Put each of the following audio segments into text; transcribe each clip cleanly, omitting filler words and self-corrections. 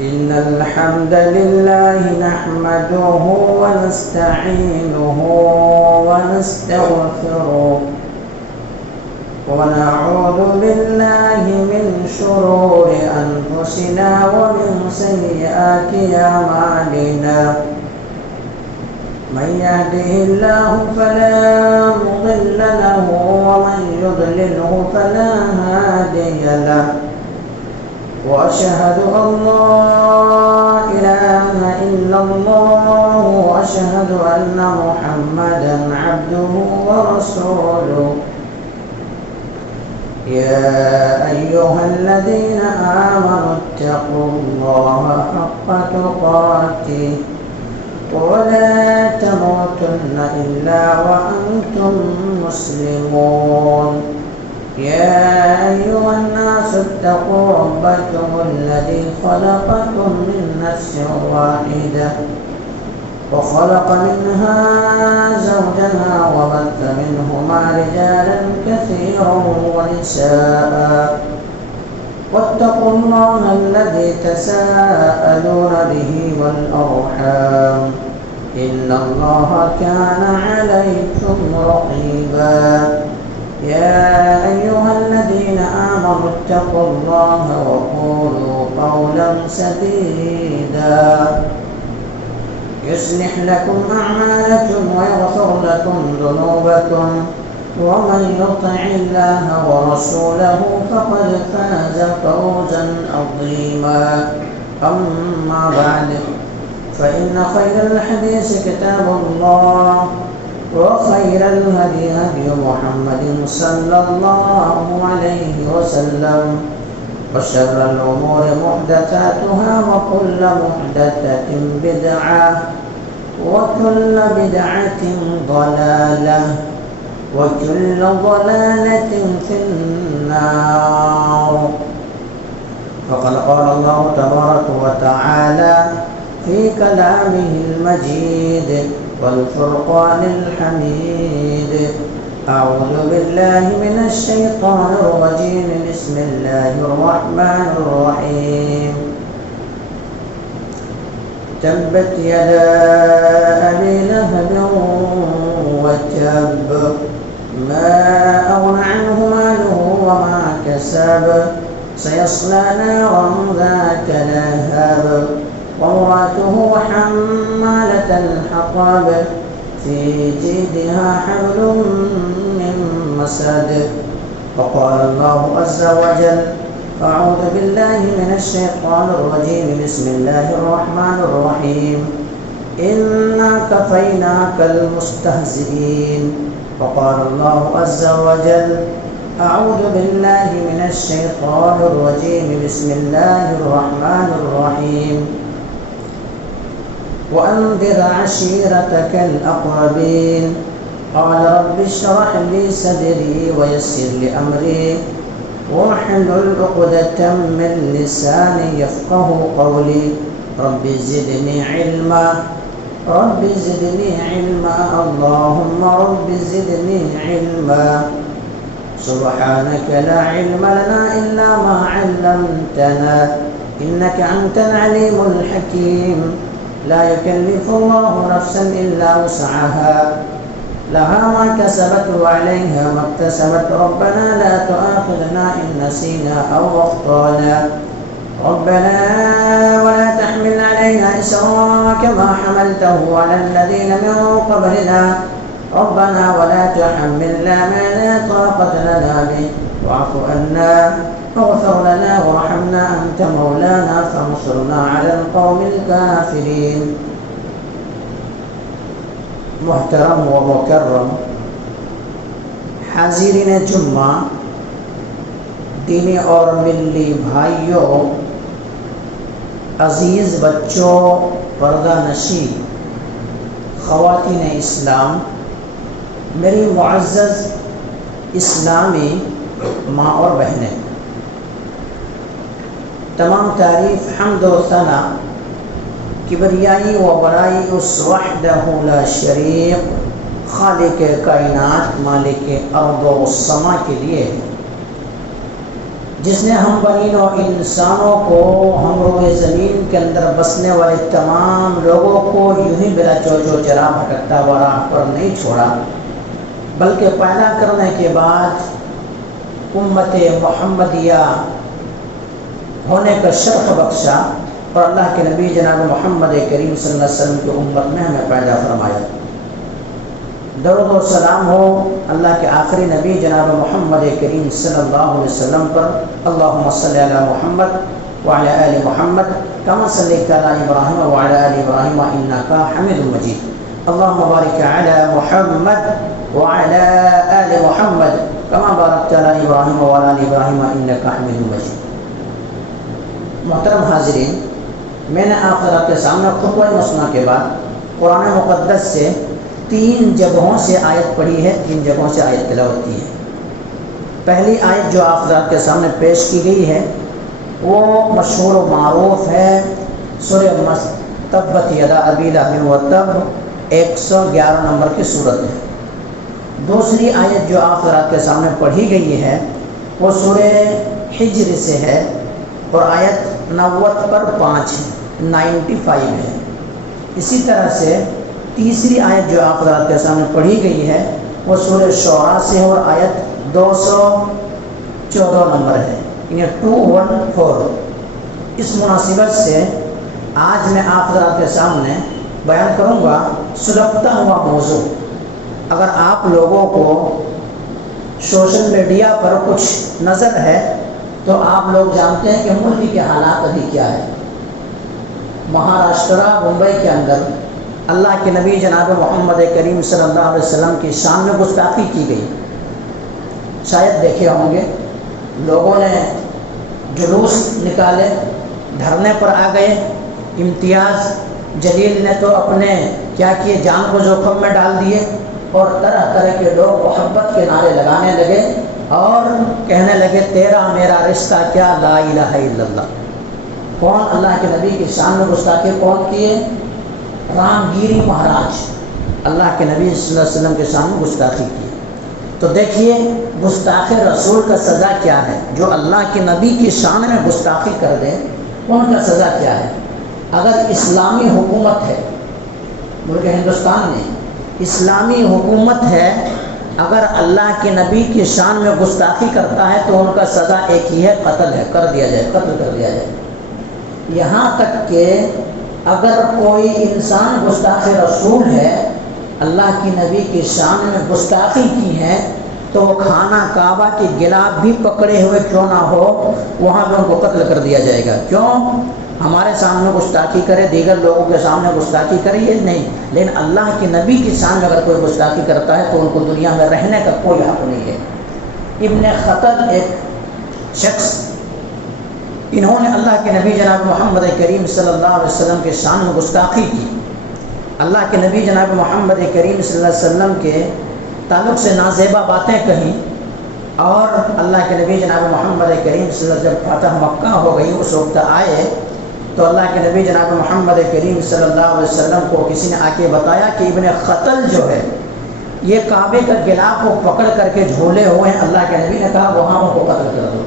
إن الحمد لله نحمده ونستعينه ونستغفره ونعوذ بالله من شرور أنفسنا ومن سيئات أعمالنا من يهده الله فلا مضل له ومن يضلله فلا هادي له وأشهد أن لا إله إلا الله وأشهد أن محمدا عبده ورسوله يا أيها الذين آمنوا اتقوا الله حق تقاته ولا تموتن إلا وأنتم مسلمون يا أيها الناس اتقوا ربكم الذي خلقكم من نفس واحدة وخلق منها زوجها وبث منهما رجالا كثيرا ونساء واتقوا الله الذي تساءلون به والأرحام إن الله كان عليكم رقيبا يا أيها الذين آمنوا اتقوا الله وقولوا قولا سديدا يصلح لكم أعمالكم ويغفر لكم ذنوبكم ومن يطع الله ورسوله فقد فاز فوزا عظيما أما بعد فإن خير الحديث كتاب الله وخير الهدي هدي محمد صلى الله عليه وسلم وشر الأمور محدثاتها وكل محدثة بدعة وكل بدعة ضلالة وكل ضلالة في النار. فقد قال الله تبارك وتعالى في كلامه المجيد والفرقان الحميد أعوذ بالله من الشيطان الرجيم بسم الله الرحمن الرحيم تبت يدا أبي لهب وتب ما أغنى عنه ماله وما كسب سيصلى نارا ذات لهب وامرأته حمالة الحطب في جيدها حبل من مسد. وقال الله عز وجل أعوذ بالله من الشيطان الرجيم بسم الله الرحمن الرحيم إنا كفيناك المستهزئين. وقال الله عز وجل أعوذ بالله من الشيطان الرجيم بسم الله الرحمن الرحيم وأنذر عشيرتك الأقربين. قال رب اشرح لي صدري ويسر لي أمري واحلل عقدة من لساني يفقه قولي رب زدني علما رب زدني علما اللهم رب زدني علما سبحانك لا علم لنا إلا ما علمتنا إنك أنت العليم الحكيم. لا يكلف الله نفسا إلا وسعها لها ما كسبت وعليها ما اكتسبت ربنا لا تؤاخذنا إن نسينا أو أخطأنا ربنا ولا تحمل علينا إصرا كما حملته على الذين من قبلنا ربنا ولا تحملنا ما لا طاقة لنا به واعف عنا واغفر لنا وارحمنا أنت مولانا فانصرنا على القوم الكافرين. محترم و مکرم حاضرین جمعہ، دینی اور ملی بھائیوں، عزیز بچوں، پردہ نشین خواتین اسلام، میری معزز اسلامی ماں اور بہنیں، تمام تعریف حمد و ثنا کبریائی و بڑائی اس وحدہ لا شریک خالق کائنات مالک ارض و السما کے لیے ہے جس نے ہم بنین و انسانوں کو ہم روئے زمین کے اندر بسنے والے تمام لوگوں کو یوں ہی بلا چوچو چرا بھٹکتا ہوا راہ پر نہیں چھوڑا، بلکہ پیدا کرنے کے بعد امت محمدیہ ہونے کا شرف بخشا اور اللہ کے نبی جناب محمد کریم صلی اللہ علیہ وسلم کی امت میں ہمیں پیدا فرمایا۔ درود و سلام ہو اللہ کے آخری نبی جناب محمد کریم صلی اللہ علیہ وسلم پر۔ اللہم صلی علی محمد وعلی آل محمد کما صلیت علی ابراہیم وعلی آل ابراہیم انکا حمید مجید۔ اللہم بارک علی محمد وعلی آل محمد کما بارکت علی ابراہیم وعلی آل ابراہیم انکا حمید مجید۔ محترم حاضرین، میں نے آپ حضرات کے سامنے خطبہ مسنہ کے بعد قرآن مقدس سے 3 جگہوں سے آیت پڑھی ہے، 3 جگہوں سے آیت تلاوت کی ہے۔ پہلی آیت جو آپ حضرات کے سامنے پیش کی گئی ہے وہ مشہور و معروف ہے، سورہ تبت یدا ابی لہب وتب 111 نمبر کی صورت ہے۔ دوسری آیت جو آپ حضرات کے سامنے پڑھی گئی ہے وہ سورہ حجر سے ہے اور آیت 90 پر 5 ہے، 95 ہے۔ اسی طرح سے تیسری آیت جو آپ حضرات کے سامنے پڑھی گئی ہے وہ سورہ شعراء سے اور آیت 214 نمبر ہے، یعنی 214۔ اس مناسبت سے آج میں آپ حضرات کے سامنے بیان کروں گا سلگتا ہوا موضوع۔ اگر آپ لوگوں کو سوشل میڈیا پر کچھ نظر ہے تو آپ لوگ جانتے ہیں کہ ملک کے حالات ابھی کیا ہے۔ مہاراشٹرا ممبئی کے اندر اللہ کے نبی جناب محمد کریم صلی اللہ علیہ وسلم کی شان میں گستاخی کی گئی۔ شاید دیکھے ہوں گے لوگوں نے جلوس نکالے، دھرنے پر آ گئے۔ امتیاز جلیل نے تو اپنے کیا کیے، جان کو جوخم میں ڈال دیے اور طرح طرح کے لوگ محبت کے نعرے لگانے لگے اور کہنے لگے تیرا میرا رشتہ کیا لا الہ الا اللہ۔ کون؟ اللہ کے نبی کی شان میں گستاخی کون کیے؟ رام گیری مہاراج اللہ کے نبی صلی اللہ علیہ وسلم کے شان میں گستاخی کی۔ تو دیکھیے گستاخ رسول کا سزا کیا ہے۔ جو اللہ کے نبی کی شان میں گستاخی کر دے ان کا سزا کیا ہے۔ اگر اسلامی حکومت ہے، ملک ہندوستان میں اسلامی حکومت ہے، اگر اللہ کے نبی کی شان میں گستاخی کرتا ہے تو ان کا سزا ایک ہی ہے، قتل ہے، کر دیا جائے، قتل کر دیا جائے۔ یہاں تک کہ اگر کوئی انسان گستاخ رسول ہے، اللہ کی نبی کی شان میں گستاخی کی ہے، تو وہ خانہ کعبہ کی گلاف بھی پکڑے ہوئے کیوں نہ ہو وہاں بھی ان کو قتل کر دیا جائے گا۔ کیوں؟ ہمارے سامنے گستاخی کرے، دیگر لوگوں کے سامنے گستاخی کرے یہ نہیں، لیکن اللہ کے نبی کی شان میں اگر کوئی گستاخی کرتا ہے تو ان کو دنیا میں رہنے کا کوئی حق نہیں ہے۔ ابن خطل ایک شخص، انہوں نے اللہ کے نبی جناب محمد کریم صلی اللہ علیہ وسلم کے شان میں گستاخی کی۔ اللہ کے نبی جناب محمد کریم صلی اللہ علیہ وسلم کے تعلق سے نازیبا باتیں کہیں اور اللہ کے نبی جناب محمد کریم صلی اللہ علیہ وسلم جب فتح مکہ ہو گئی اس وقت آئے تو اللہ کے نبی جناب محمد کریم صلی اللہ علیہ وسلم کو کسی نے آ کے بتایا کہ ابن خطل جو ہے یہ کعبے کا غلاف کو پکڑ کر کے جھولے ہوئے ہیں۔ اللہ کے نبی نے کہا وہاں ان کو قتل کر دو،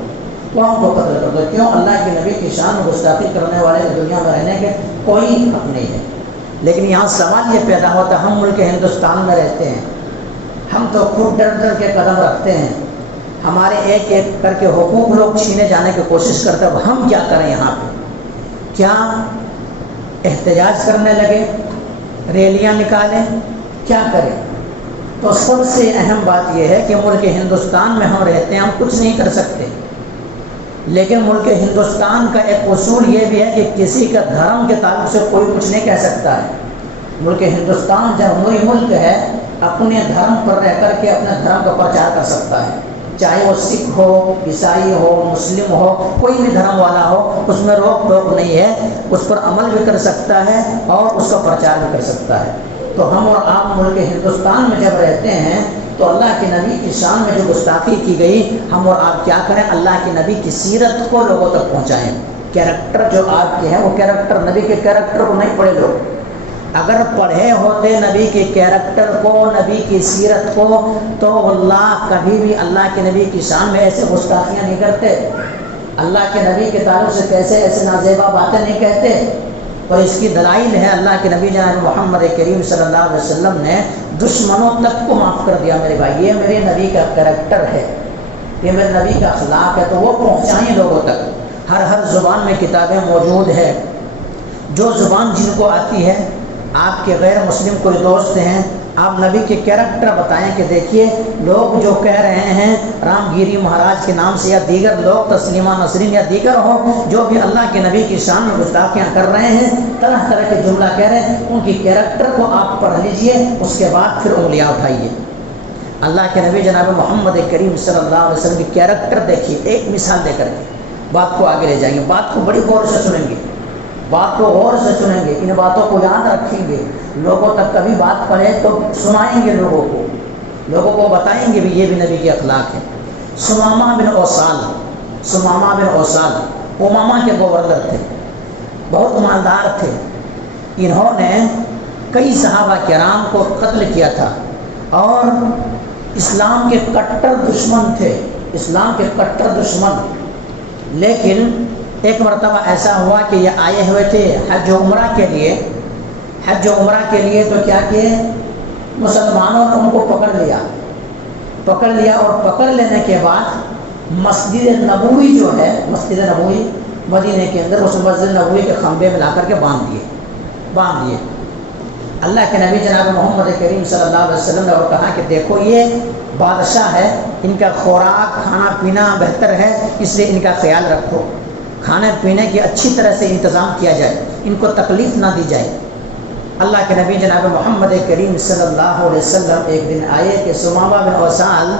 وہاں ان کو قتل کر دو۔ کیوں؟ اللہ کے نبی کی شان میں گستاخی کرنے والے دنیا میں رہنے کے کوئی حق نہیں ہے۔ لیکن یہاں سوال یہ پیدا ہوتا ہے، ہم ملک ہندوستان میں رہتے ہیں، ہم تو خود ڈر ڈر کے قدم رکھتے ہیں، ہمارے ایک ایک کر کے حقوق لوگ چھینے جانے کی کوشش کرتے ہیں، ہم کیا کریں؟ یہاں پہ کیا احتجاج کرنے لگے، ریلیاں نکالیں، کیا کریں؟ تو سب سے اہم بات یہ ہے کہ ملک ہندوستان میں ہم رہتے ہیں، ہم کچھ نہیں کر سکتے، لیکن ملک ہندوستان کا ایک اصول یہ بھی ہے کہ کسی کا دھرم کے تعلق سے کوئی کچھ نہیں کہہ سکتا ہے۔ ملک ہندوستان جمہوری ملک ہے، اپنے دھرم پر رہ کر کے اپنے دھرم کا پرچار کر سکتا ہے، چاہے وہ سکھ ہو، عیسائی ہو، مسلم ہو، کوئی بھی دھرم والا ہو، اس میں روک ٹوک نہیں ہے، اس پر عمل بھی کر سکتا ہے اور اس کا پرچار بھی کر سکتا ہے۔ تو ہم اور آپ ملک ہندوستان میں جب رہتے ہیں تو اللہ کے نبی کی شان میں جو گستاخی کی گئی، ہم اور آپ کیا کریں؟ اللہ کے نبی کی سیرت کو لوگوں تک پہنچائیں۔ کیریکٹر جو آپ کے ہیں وہ کیریکٹر، نبی کے کیریکٹر کو نہیں پڑھے لوگ۔ اگر پڑھے ہوتے نبی کے کیریکٹر کو، نبی کی سیرت کو، تو اللہ کبھی بھی اللہ کے نبی کی شان میں ایسے گستاخیاں نہیں کرتے۔ اللہ کے نبی کے تعلق سے کیسے ایسے نازیبا باتیں نہیں کہتے؟ اور اس کی دلائل ہے اللہ کے نبی جناب محمد کریم صلی اللہ علیہ وسلم نے دشمنوں تک کو معاف کر دیا۔ میرے بھائی یہ میرے نبی کا کریکٹر ہے، یہ میرے نبی کا اخلاق ہے، تو وہ پہنچائیں لوگوں تک۔ ہر زبان میں کتابیں موجود ہے، جو زبان جن کو آتی ہے۔ آپ کے غیر مسلم کوئی دوست ہیں، آپ نبی کے کیریکٹر بتائیں کہ دیکھیے لوگ جو کہہ رہے ہیں رام گیری مہاراج کے نام سے یا دیگر لوگ تسلیمہ نسرین یا دیگر ہو جو بھی اللہ کے نبی کی شان میں گستاخیاں کر رہے ہیں، طرح طرح کے جملہ کہہ رہے ہیں، ان کی کیریکٹر کو آپ پڑھ لیجئے، اس کے بعد پھر انگلیاں اٹھائیے۔ اللہ کے نبی جناب محمد کریم صلی اللہ علیہ وسلم کی کیریکٹر دیکھیے، ایک مثال دے کر کے بات کو آگے لے جائیں گے۔ بات کو بڑی غور سے سنیں گے، بات کو غور سے سنیں گے، ان باتوں کو یاد رکھیں گے، لوگوں تک کبھی بات پڑھے تو سنائیں گے، لوگوں کو بتائیں گے بھی یہ بھی نبی کے اخلاق ہے۔ سمامہ بن اوصال امامہ کے گورنر تھے، بہت مالدار تھے۔ انہوں نے کئی صحابہ کرام کو قتل کیا تھا اور اسلام کے کٹر دشمن تھے، اسلام کے کٹر دشمن۔ لیکن ایک مرتبہ ایسا ہوا کہ یہ آئے ہوئے تھے حج و عمرہ کے لیے، حج و عمرہ کے لیے، تو کیا کیے مسلمانوں نے ان کو پکڑ لیا اور پکڑ لینے کے بعد مسجد نبوی جو ہے، مسجد نبوی مدینے کے اندر، اس مسجد نبوی کے کھمبے میں لا کر کے باندھ دیے۔ اللہ کے نبی جناب محمد کریم صلی اللہ علیہ وسلم نے اور کہا کہ دیکھو یہ بادشاہ ہے، ان کا خوراک کھانا پینا بہتر ہے، اس لیے ان کا خیال رکھو، کھانے پینے کی اچھی طرح سے انتظام کیا جائے، ان کو تکلیف نہ دی جائے۔ اللہ کے نبی جناب محمد کریم صلی اللہ علیہ وسلم ایک دن آئے کہ سمامہ بن اوصال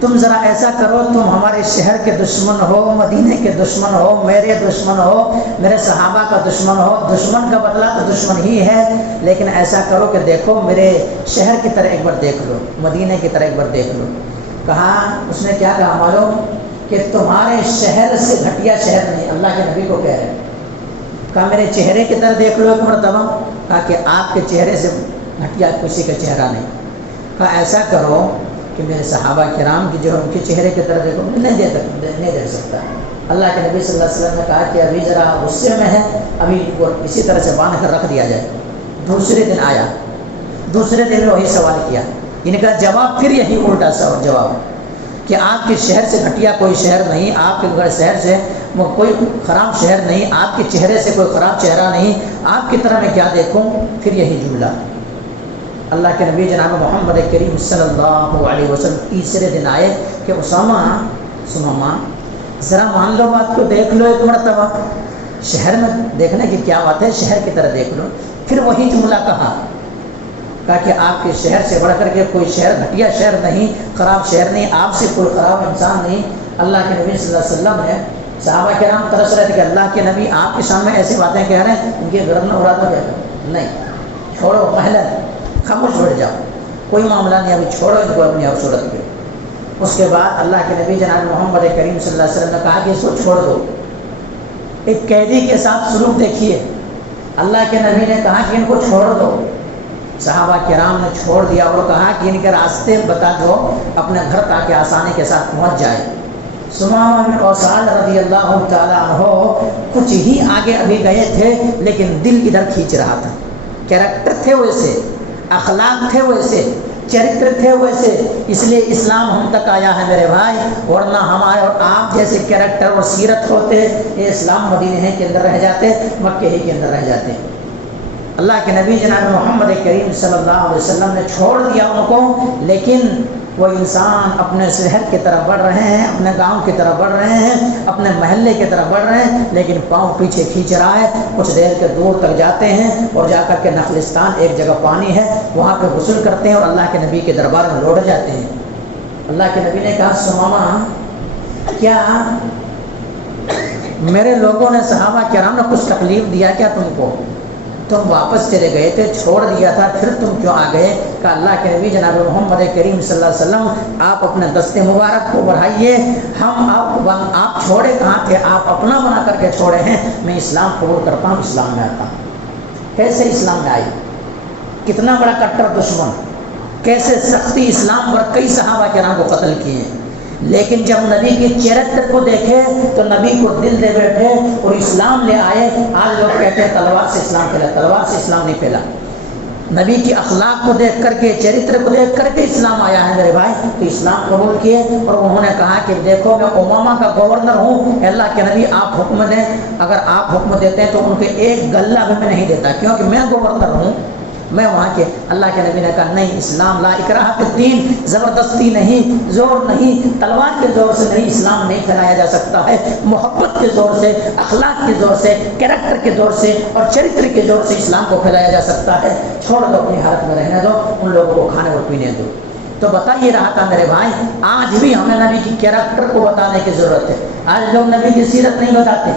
تم ذرا ایسا کرو، تم ہمارے شہر کے دشمن ہو، مدینے کے دشمن ہو، میرے دشمن ہو، میرے صحابہ کا دشمن ہو، دشمن کا بدلہ تو دشمن ہی ہے، لیکن ایسا کرو کہ دیکھو میرے شہر کی طرح ایک بار دیکھ لو، مدینے کی طرح ایک بار دیکھ لو۔ کہا، اس نے کیا کہا معلوم؟ کہ تمہارے شہر سے گھٹیا شہر نہیں، اللہ کے نبی کو کہہ رہے ہیں۔ کہا میرے چہرے کی طرح دیکھ لو ایک مرتبہ۔ کہا کہ آپ کے چہرے سے گھٹیا کسی کا چہرہ نہیں۔ کہا ایسا کرو کہ میرے صحابہ کرام کی جو ان کے چہرے کی طرح دیکھو، نہیں دیکھ سکتا۔ اللہ کے نبی صلی اللہ علیہ وسلم نے کہا کہ ابھی ذرا غصے میں ہے، ابھی وہ اسی طرح سے باندھ کر رکھ دیا جائے۔ دوسرے دن آیا، دوسرے دن وہی سوال کیا، ان کا جواب پھر یہی الٹا سا جواب کہ آپ کے شہر سے گھٹیا کوئی شہر نہیں، آپ کے شہر سے کوئی خراب شہر نہیں، آپ کے چہرے سے کوئی خراب چہرہ نہیں، آپ کی طرح میں کیا دیکھوں؟ پھر یہی جملہ۔ اللہ کے نبی جناب محمد کریم صلی اللہ علیہ وسلم تیسرے دن آئے کہ سمامہ ذرا مان لو بات کو، دیکھ لو ایک مرتبہ، شہر میں دیکھنے کی کیا بات ہے، شہر کی طرح دیکھ لو۔ پھر وہی جملہ کہا کہ آپ کے شہر سے بڑھ کر کے کوئی شہر گھٹیا شہر نہیں، خراب شہر نہیں، آپ سے کوئی خراب انسان نہیں۔ اللہ کے نبی صلی اللہ علیہ وسلم نے صحابہ کرام ترس رہے تھے کہ اللہ کے نبی آپ کے سامنے ایسی باتیں کہہ رہے ہیں، ان کے گرد میں اڑا دو کیا کریں؟ نہیں، چھوڑو، پہلے خاموش بیٹھ جاؤ، کوئی معاملہ نہیں، ابھی چھوڑو ان کو اپنی صورت پہ۔ اس کے بعد اللہ کے نبی جناب محمد کریم صلی اللہ علیہ وسلم نے کہا کہ اس کو چھوڑ دو۔ ایک قیدی کے ساتھ سلوک دیکھیے، اللہ کے نبی نے کہا کہ ان کو چھوڑ دو۔ صحابہ کرام نے چھوڑ دیا اور کہا کہ ان کے راستے بتا دو اپنے گھر تاکہ آسانی کے ساتھ پہنچ جائے۔ سمامہ بن اوصال رضی اللہ تعالیٰ عنہ کچھ ہی آگے ابھی گئے تھے، لیکن دل ادھر کھینچ رہا تھا۔ کیریکٹر تھے ویسے، اخلاق تھے ویسے، چرتر تھے ویسے، اس لیے اسلام ہم تک آیا ہے میرے بھائی، ورنہ ہمارے اور آپ جیسے کیریکٹر اور سیرت ہوتے یہ اسلام مدینے کے اندر رہ جاتے، مکے ہی کے اندر رہ جاتے۔ اللہ کے نبی جناب محمد کریم صلی اللہ علیہ وسلم نے چھوڑ دیا ان کو، لیکن وہ انسان اپنے شہر کی طرف بڑھ رہے ہیں، اپنے گاؤں کی طرف بڑھ رہے ہیں، اپنے محلے کی طرف بڑھ رہے ہیں، لیکن پاؤں پیچھے کھینچ رہا ہے۔ کچھ دیر کے دور تک جاتے ہیں اور جا کر کے نخلستان ایک جگہ پانی ہے، وہاں پہ غسل کرتے ہیں اور اللہ کے نبی کے دربار میں لوٹ جاتے ہیں۔ اللہ کے نبی نے کہا سمامہ کیا میرے لوگوں نے صحابہ کرام نے کچھ تکلیف دیا کیا تم کو؟ تم واپس چلے گئے تھے، چھوڑ دیا تھا، پھر تم کیوں آ گئے؟ کہ اللہ کے نبی جناب محمد کریم صلی اللہ علیہ وسلم آپ اپنے دست مبارک کو بڑھائیے، ہم آپ چھوڑے کہاں تھے، آپ اپنا بنا کر کے چھوڑے ہیں، میں اسلام قبول کرتا ہوں، اسلام میں آتا ہوں۔ کیسے اسلام میں آئی؟ کتنا بڑا کٹر دشمن، کیسے سختی اسلام پر کئی صحابہ کرام کو قتل کیے، لیکن جب نبی کے چریتر کو دیکھے تو نبی کو دل دے بیٹھے اور اسلام لے آئے۔ آج لوگ کہتے ہیں تلوار سے اسلام پھیلا، تلوار سے اسلام نہیں پھیلا۔ نبی کے اخلاق کو دیکھ کر کے، چریتر کو دیکھ کر کے اسلام آیا ہے میرے بھائی، تو اسلام قبول کیے اور انہوں نے کہا کہ دیکھو میں امامہ کا گورنر ہوں، اللہ کے نبی آپ حکم دیں، اگر آپ حکم دیتے ہیں تو ان کے ایک غلہ بھی میں نہیں دیتا، کیونکہ میں گورنر ہوں، میں وہاں کے۔ اللہ کے نبی نے کہا نہیں، اسلام لا اکراہ فی الدین، زبردستی نہیں، زور نہیں، تلوار کے زور سے نہیں، اسلام نہیں پھیلایا جا سکتا ہے، محبت کے زور سے، اخلاق کے زور سے، کیریکٹر کے زور سے اور چرتر کے زور سے اسلام کو پھیلایا جا سکتا ہے۔ چھوڑ دو، اپنی حالت میں رہنے دو، ان لوگوں کو کھانے اور پینے دو۔ تو بتا یہ رہا تھا میرے بھائی، آج بھی ہمیں نبی کی کیریکٹر کو بتانے کی ضرورت ہے۔ آج لوگ نبی کی سیرت نہیں بتاتے۔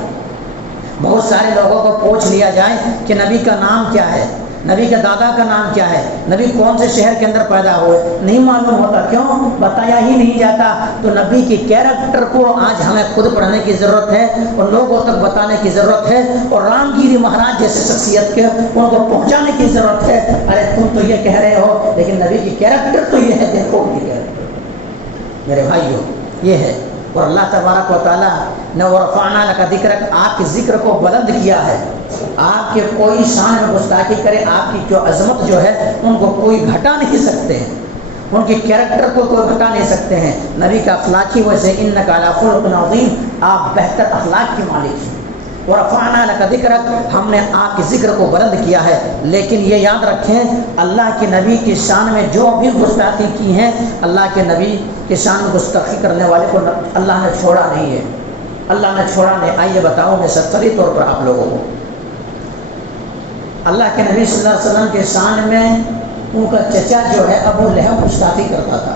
بہت سارے لوگوں کو پوچھ لیا جائے کہ نبی کا نام کیا ہے، نبی کے دادا کا نام کیا ہے، نبی کون سے شہر کے اندر پیدا ہوئے، نہیں معلوم ہوتا۔ کیوں؟ بتایا ہی نہیں جاتا۔ تو نبی کی کیریکٹر کو آج ہمیں خود پڑھنے کی ضرورت ہے اور لوگوں تک بتانے کی ضرورت ہے، اور رام گیری مہاراج جیسے شخصیت کے ان کو پہنچانے کی ضرورت ہے۔ ارے تم تو یہ کہہ رہے ہو لیکن نبی کی کیریکٹر تو یہ ہے، دیکھو ان کی کیریکٹر میرے بھائیوں یہ ہے۔ اور اللہ تبارک و تعالیٰ نے ورفعنا لک ذکرک، آپ کے ذکر کو بلند کیا ہے۔ آپ کے کوئی شان میں گستاخی کرے، آپ کی جو عظمت جو ہے ان کو کوئی گھٹا نہیں سکتے ہیں، ان کے کیریکٹر کو کوئی گھٹا نہیں سکتے ہیں۔ نبی کا اخلاقی وجہ انک علی خلق عظیم، آپ بہتر اخلاق کے مالک ہیں۔ ورفعنا لک ذکرک، ہم نے آپ کے ذکر کو بلند کیا ہے۔ لیکن یہ یاد رکھیں اللہ کے نبی کی شان میں جو بھی گستاخی کی ہیں، اللہ کے نبی کی شان میں گستاخی کرنے والے کو اللہ نے چھوڑا نہیں ہے، اللہ نے چھوڑا نہیں۔ آئیے بتاؤں میں سرسری طور پر آپ لوگوں کو، اللہ کے نبی صلی اللہ علیہ وسلم کے شان میں ان کا چچا جو ہے ابو لہب گستاخی کرتا تھا۔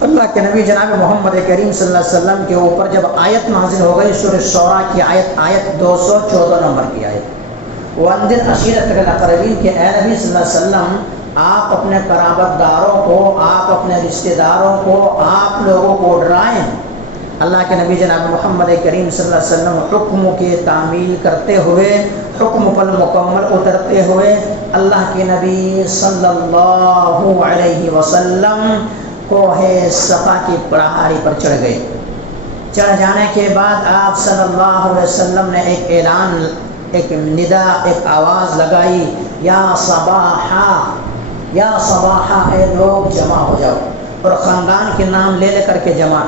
اللہ کے نبی جناب محمد کریم صلی اللہ علیہ وسلم کے اوپر جب آیت نازل ہو گئی، سورہ شورا کی آیت 214 نمبر کی آیت، وَأَنذِرْ عَشِيرَتَكَ الْأَقْرَبِينَ، کہ اے نبی صلی اللہ علیہ وسلم آپ اپنے قرابت داروں کو، آپ اپنے رشتہ داروں کو، آپ لوگوں کو ڈرائیں۔ اللہ کے نبی جناب محمد کریم صلی اللہ علیہ وسلم حکم کی تعمیل کرتے ہوئے، حکم پر مکمل اترتے ہوئے، اللہ کے نبی صلی اللہ علیہ وسلم کوہ صفا کی پہاڑی پر چڑھ گئے۔ چڑھ جانے کے بعد آپ صلی اللہ علیہ وسلم نے ایک اعلان، ایک ندا، ایک آواز لگائی، یا صباحا، یا صباحا، اے لوگ جمع ہو جاؤ، اور خاندان کے نام لے کر کے جمع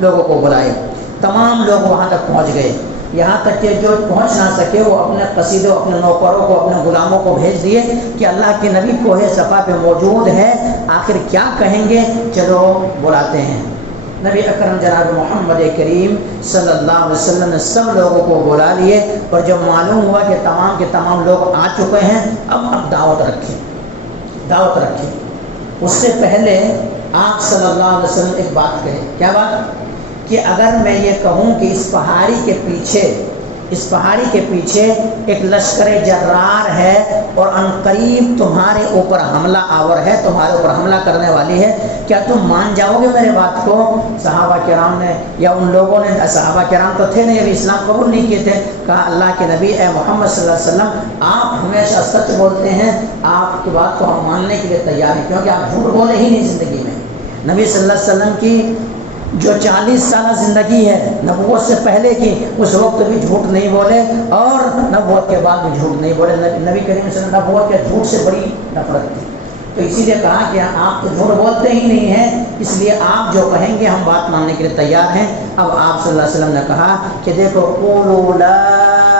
لوگوں کو بلائے۔ تمام لوگ وہاں تک پہنچ گئے، یہاں تک کہ جو پہنچ نہ سکے وہ اپنے قصیدوں، اپنے نوکروں کو، اپنے غلاموں کو بھیج دیے کہ اللہ کے نبی کوہ صفا پہ موجود ہے، آخر کیا کہیں گے، چلو بلاتے ہیں۔ نبی اکرم جناب محمد کریم صلی اللہ علیہ وسلم نے سب لوگوں کو بلا لیے، اور جب معلوم ہوا کہ تمام کے تمام لوگ آ چکے ہیں، اب دعوت رکھیں، دعوت رکھیں۔ اس سے پہلے آپ صلی اللہ علیہ وسلم ایک بات کہے، کیا بات؟ کہ اگر میں یہ کہوں کہ اس پہاڑی کے پیچھے ایک لشکر جرار ہے اور عنقریب تمہارے اوپر حملہ آور ہے، تمہارے اوپر حملہ کرنے والی ہے، کیا تم مان جاؤ گے میرے بات کو؟ صحابہ کرام نے، یا ان لوگوں نے، صحابہ کرام تو تھے نہیں، ابھی اسلام قبول نہیں کیے تھے، کہا اللہ کے نبی اے محمد صلی اللہ علیہ وسلم آپ ہمیشہ سچ بولتے ہیں، آپ کی بات کو ہم ماننے کے لیے تیار ہیں، کیونکہ آپ جھوٹ بولے ہی نہیں زندگی میں۔ نبی صلی اللہ علیہ وسلم کی جو 40 سالہ زندگی ہے نبوت سے پہلے کی، اس وقت بھی جھوٹ نہیں بولے اور نبوت کے بعد بھی جھوٹ نہیں بولے۔ نبی کریم صلی اللہ علیہ وسلم نبوت کے جھوٹ سے بڑی نفرت تھی، تو اسی لیے کہا کہ آپ تو جھوٹ بولتے ہی نہیں ہیں، اس لیے آپ جو کہیں گے ہم بات ماننے کے لیے تیار ہیں۔ اب آپ صلی اللہ علیہ وسلم نے کہا کہ دیکھو قولوا لا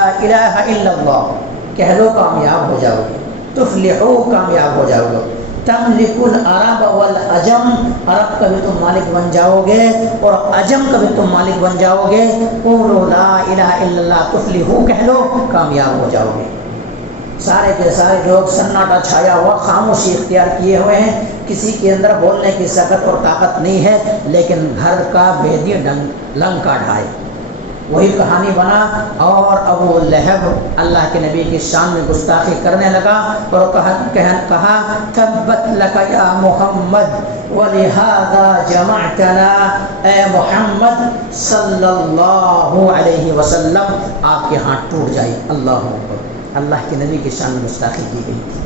الہ الا اللہ، کہہ لو کامیاب ہو جاؤ گے، تفلحو کامیاب ہو جاؤ گے، تملک العرب والعجم، عرب کا بھی تم مالک بن جاؤ گے اور عجم کا بھی تم مالک بن جاؤ گے، قولوا لا الہ الا اللہ تفلحو، کہہ لو کامیاب ہو جاؤ گے۔ سارے کے سارے لوگ سناٹا چھایا ہوا، خاموشی اختیار کیے ہوئے ہیں، کسی کے اندر بولنے کی طاقت اور طاقت نہیں ہے، لیکن گھر کا بھیدی لنگ کا ڈھائے، وہی کہانی بنا۔ اور ابو لہب اللہ کے نبی کی شان میں گستاخی کرنے لگا اور کہا تبت لک یا محمد ولہذا جمعتنا، اے محمد صلی اللہ علیہ وسلم آپ کے ہاتھ ٹوٹ جائے۔ اللہ اکبر، اللہ کے نبی کی شان میں گستاخی کی گئی تھی۔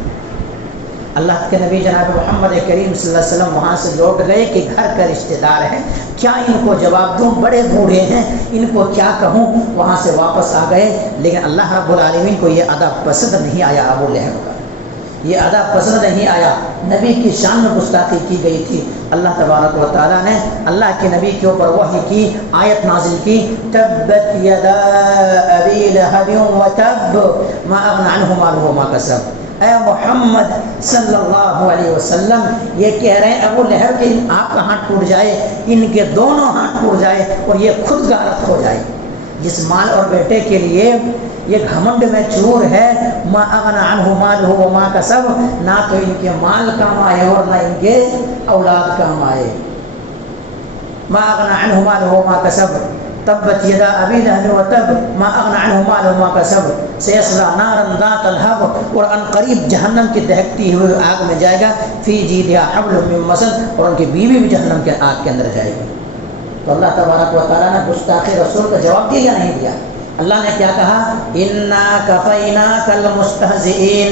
اللہ کے نبی جناب محمد کریم صلی اللہ علیہ وسلم وہاں سے لوٹ گئے کہ گھر کا رشتہ دار ہے، کیا ان کو جواب دوں، بڑے بوڑھے ہیں، ان کو کیا کہوں، وہاں سے واپس آ گئے۔ لیکن اللہ رب العالمین کو یہ ادب پسند نہیں آیا، ابو لہب کا یہ ادب پسند نہیں آیا، نبی کی شان میں گستاخی کی گئی تھی۔ اللہ تبارک و تعالیٰ نے اللہ کے نبی کے اوپر وحی کی، آیت نازل کی، تبت یدا ابی لہب وتب ما اغنی عنہ مالہ وما کسب۔ اے محمد صلی اللہ علیہ وسلم، یہ کہہ رہے ہیں ابو لہب کہ آپ کا ہاتھ ٹوٹ جائے، ان کے دونوں ہاتھ ٹوٹ جائے اور یہ خود غارت ہو جائے۔ جس مال اور بیٹے کے لیے یہ گھمنڈ میں چور ہے، ما اغنی عنہ مالہ وما کسب، نہ تو ان کے مال کام آئے اور نہ ان کے اولاد کام آئے۔ ما اغنی عنہ مالہ وما کسب تبت یدا ابی لہب وتب ما اغنی عنہ مالہ وما کسب سیصلی نارا ذات لہب، اور ان قریب جہنم کی دہکتی ہوئی آگ میں جائے گا، فی جیدہا حبل من مسد، اور ان کی بیوی بھی جہنم کے آگ کے اندر جائے گی۔ تو اللہ تبارک و تعالیٰ نے گستاخ رسول کا جواب دیا یا نہیں دیا؟ اللہ نے کیا کہا؟ انا کفیناک المستہزئین،